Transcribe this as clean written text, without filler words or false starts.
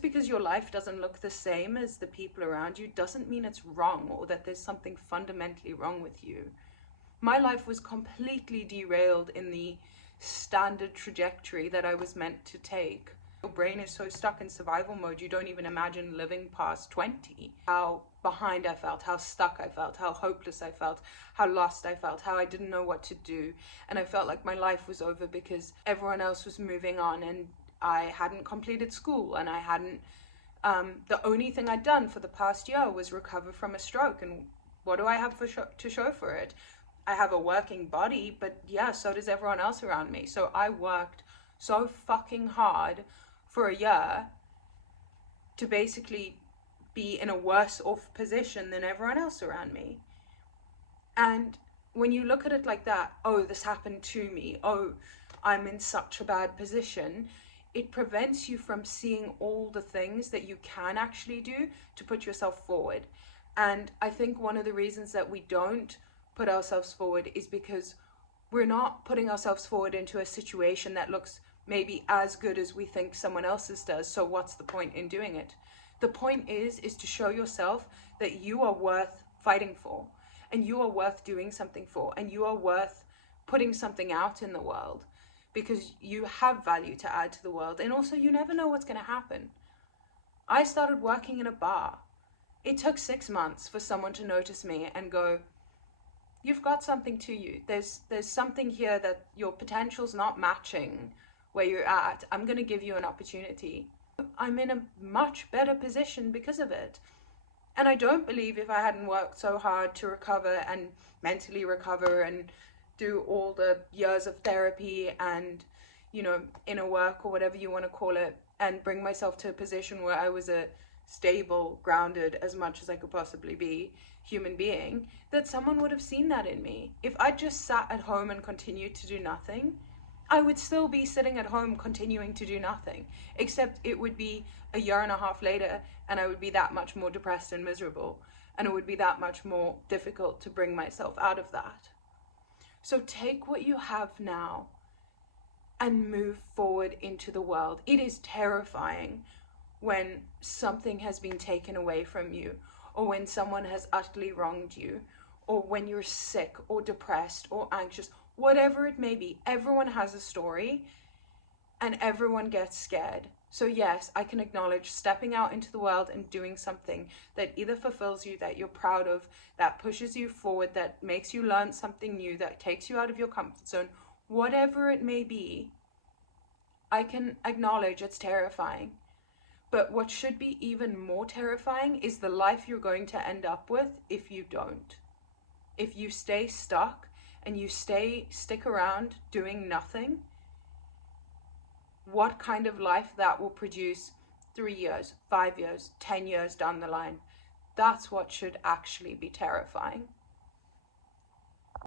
just because your life doesn't look the same as the people around you doesn't mean it's wrong or that there's something fundamentally wrong with you. My life was completely derailed in the standard trajectory that I was meant to take. Your brain is so stuck in survival mode, you don't even imagine living past 20. How behind I felt, how stuck I felt, how hopeless I felt, how lost I felt, how I didn't know what to do. And I felt like my life was over because everyone else was moving on and I hadn't completed school and I hadn't, the only thing I'd done for the past year was recover from a stroke. And what do I have to show for it? I have a working body, but yeah, so does everyone else around me. So I worked so fucking hard for a year to basically be in a worse off position than everyone else around me. And when you look at it like that, oh, this happened to me, oh, I'm in such a bad position, it prevents you from seeing all the things that you can actually do to put yourself forward. And I think one of the reasons that we don't put ourselves forward is because we're not putting ourselves forward into a situation that looks maybe as good as we think someone else's does. So what's the point in doing it? The point is to show yourself that you are worth fighting for, and you are worth doing something for, and you are worth putting something out in the world, because you have value to add to the world. And also, you never know what's going to happen. I started working in a bar. It took 6 months for someone to notice me and go, you've got something to you. There's something here that your potential's not matching where you're at. I'm going to give you an opportunity. I'm in a much better position because of it. And I don't believe if I hadn't worked so hard to recover and mentally recover and do all the years of therapy and, you know, inner work or whatever you want to call it, and bring myself to a position where I was a stable, grounded, as much as I could possibly be, human being, that someone would have seen that in me. If I just sat at home and continued to do nothing, I would still be sitting at home continuing to do nothing, except it would be a year and a half later and I would be that much more depressed and miserable, and it would be that much more difficult to bring myself out of that. So take what you have now and move forward into the world. It is terrifying when something has been taken away from you, or when someone has utterly wronged you, or when you're sick or depressed or anxious, whatever it may be. Everyone has a story and everyone gets scared. So yes, I can acknowledge stepping out into the world and doing something that either fulfills you, that you're proud of, that pushes you forward, that makes you learn something new, that takes you out of your comfort zone, whatever it may be. I can acknowledge it's terrifying. But what should be even more terrifying is the life you're going to end up with if you don't. If you stay stuck and you stick around doing nothing, what kind of life that will produce 3 years, 5 years, 10 years down the line. That's what should actually be terrifying.